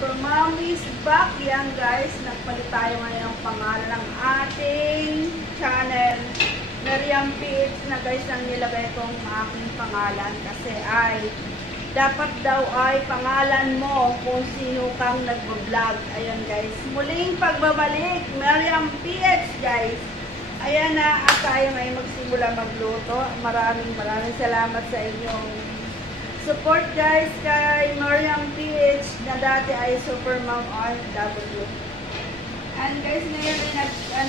Super Mommy's back. Yan guys, nagpalit tayo ngayon ng pangalan ng ating channel. Miriam PH na guys ang nilagay kong aking pangalan kasi ay dapat daw ay pangalan mo kung sino kang nag-vlog. Ayan guys, muling pagbabalik, Miriam PH guys. Ayan na, at tayo ngayon magsimula magluto. Maraming salamat sa inyong support guys kay Miriam PH na dati ay Super Mom RW. And guys, ngayon ay nag-isa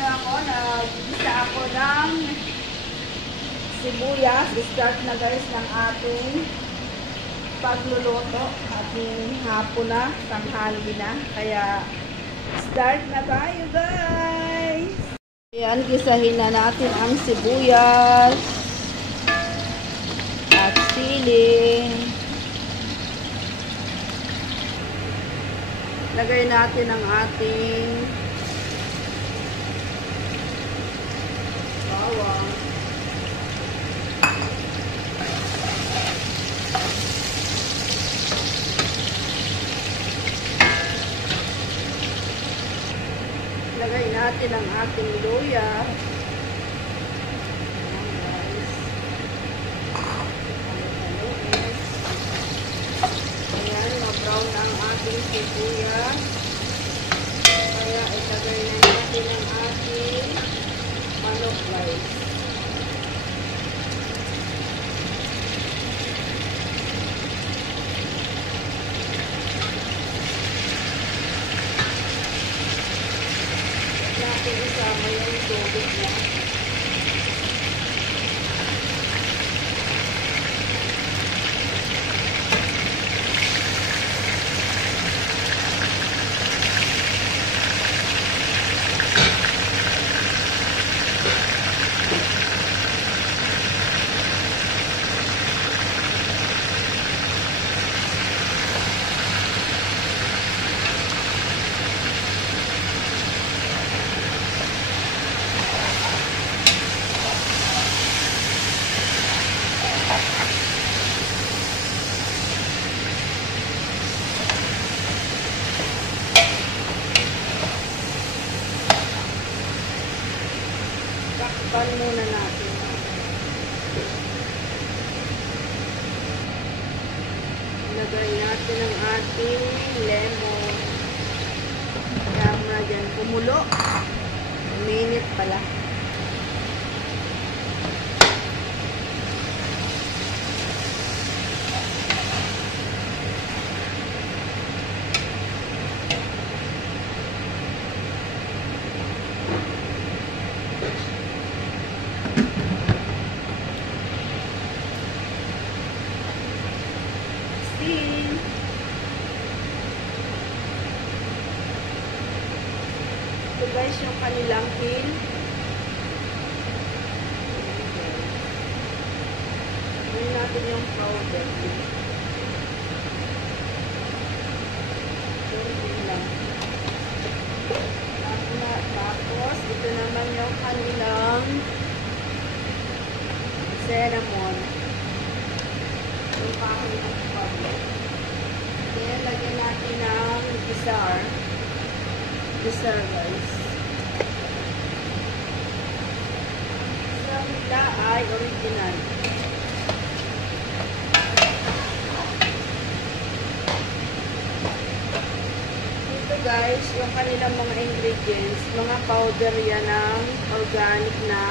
ako ng sibuyas. Start na guys ng ating pagluluto. Ating hapon na, tanghali na. Kaya start na tayo guys. Ayan, gisahin na natin ang sibuyas at sili. Lagay natin ang ating bawang. Lagay natin ang ating luya. Brown ang ating sibuyas. Kaya ilagay na natin ang ating manok guys. Natin isama yung tubig niya. Takpan muna natin. Lagay natin ang ating lemon. Camera dyan. Kumulo. Minute pala. Ito guys yung kanilang peel. Gawin natin yung powder. Tapos ito naman yung kanilang cinnamon. Yung kahoy ng powder. Then lagyan natin ng bizar guys. Sa nila ay original. Ito guys, yung kanilang mga ingredients, mga powder yan ng organic na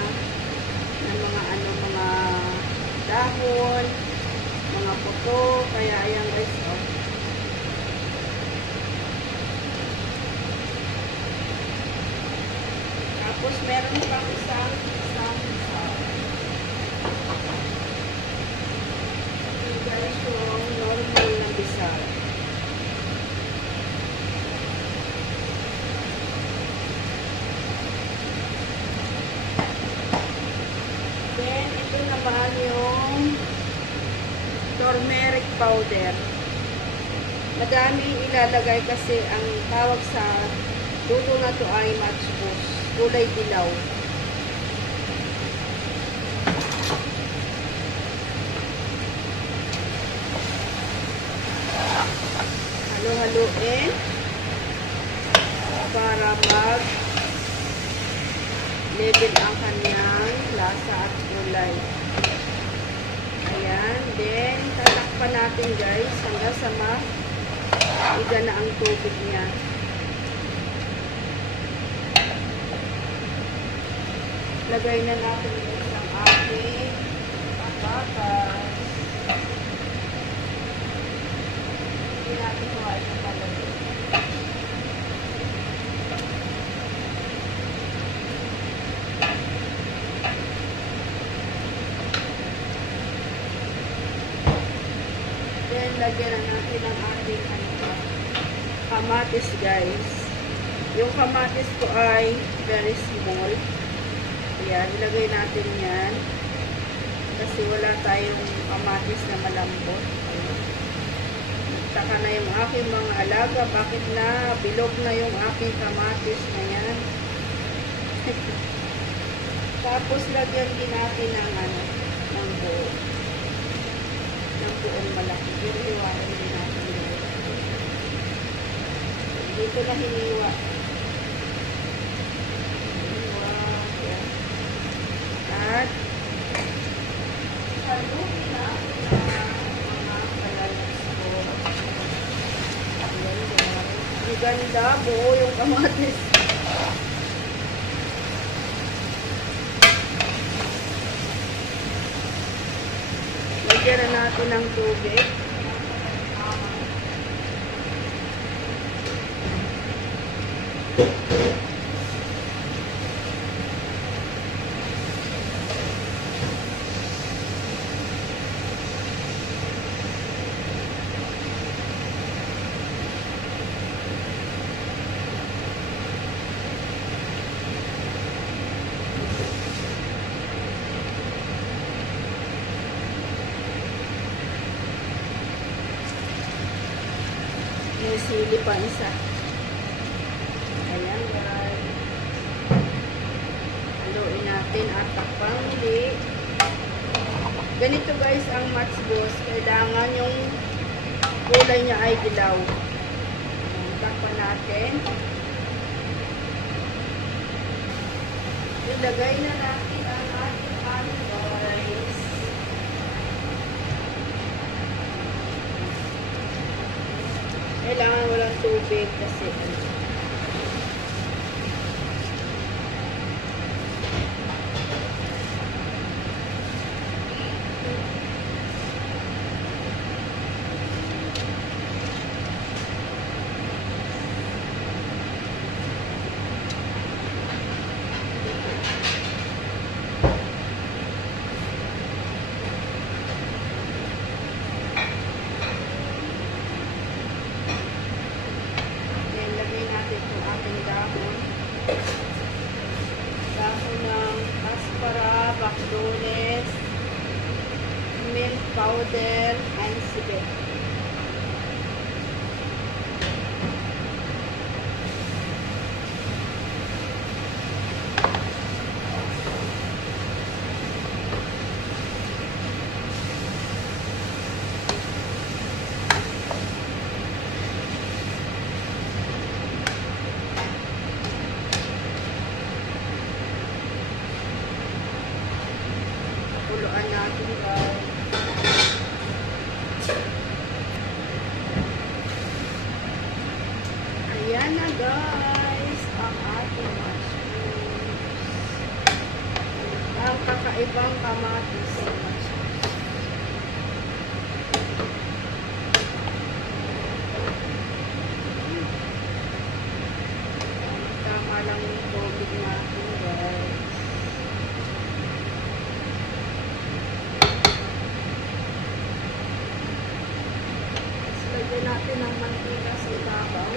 mga mga dahon, mga puto, kaya ayan guys, oh. Tapos meron pang isang guys yung normal na bizar. Then ito naman yung turmeric powder. Madami ilalagay kasi ang tawag sa luto na to ay matchbox. Kulay dilaw. Halo-haloin. level ang kanyang lasa at kulay. Ayan. Then, tatakpan natin guys hanggang sa iga na ang tubig niya. Lagay na natin guys ang ating patatas. Hindi natin kuhain ng palagay. Then, lagyan na natin ang ating kamatis guys. Yung kamatis ko ay very small. Ayan, ilagay natin yan. Kasi wala tayong kamatis na malambot. Taka na yung aking mga alaga. Bakit na bilog na yung aking kamatis na yan? Tapos lagyan din natin ng buong malaki. Hiniwain din natin. Dito na hiniwa. At haluin natin ang mga kalalas ko. Ang ganda, buo yung kamatis. Lagyan na natin ng tubig. May sili pa isa. Ayan guys. Haluin natin at takpan ulit. Ganito guys ang matchbox. Kailangan yung kulay niya ay dilaw. Takpan natin. Ilagay na natin ang ating kanin guys. Kailangan walang tubig kasi dahon ng aspara, bakdones, milk powder, and sibet. Puluan natin guys. Ayan na guys ang ating mushrooms. Ang kakaibang kamatis. Tama lang yung tubig natin guys. Lagyan natin ng mantika sa ibabaw.